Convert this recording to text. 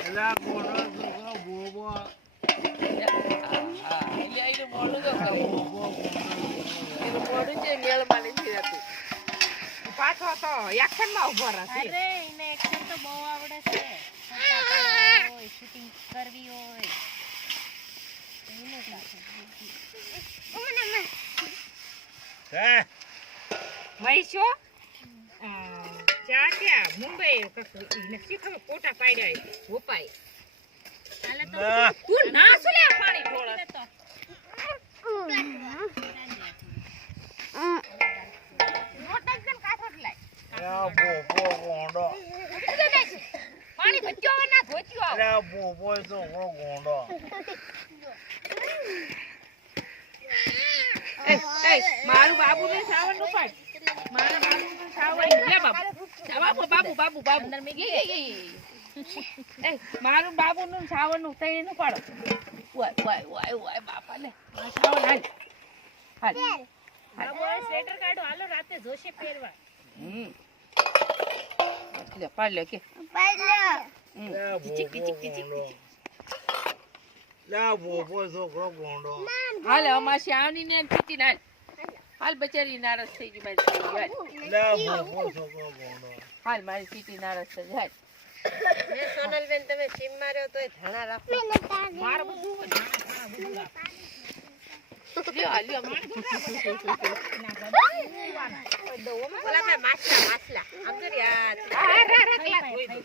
એલા મોનો છોકરો બોબો મોડું તો કરે એનું મોડું છે મેળ માની હતું પાછો તો એક્શન માં ઉભો રહેશે અરે એને એક્શન તો બહુ આવડે છે હોય શૂટિંગ કરવી હોય એને હે મહેશો ક્યાં મુંબઈ નક્કી ખબર કોટા પાડ્યા ભોપાઈ હાલે તો તું ના સુલે પાણી ઢોળે તો એલા બોબો ગોંડો પાણી ભચ્યો ના ધોચ્યો એલા બોબો છોકરો ગોંડો મારું બાબુ ને સાવન નું પાડ મારા બાબુ નું સાવન લે બાબુ અંદર મે ગઈ મારું બાબુ નું સાવન નું તઈ નું પાડો વાય બાપા લે સાવન હાલ બાબુ સ્વેટર કાઢો હાલો રાતે જોશે પહેરવા લે પાડ લે કે એલા બોબો છોકરો ગોંડો હાલ અમાર શ્યાવની ને પીતી ના હાલ બચારી નારાજ થઈ ગઈ મારી એલા બોબો છોકરો ગોંડો હાલ મારી પીતી નારાજ થઈ જાય મે સોનલ બેન તમે સીમ માર્યો તોય ધણા રાખો માર બધું લ્યો ઓલા ભાઈ માછલા આમ તો યાર આ રા રા ભાઈ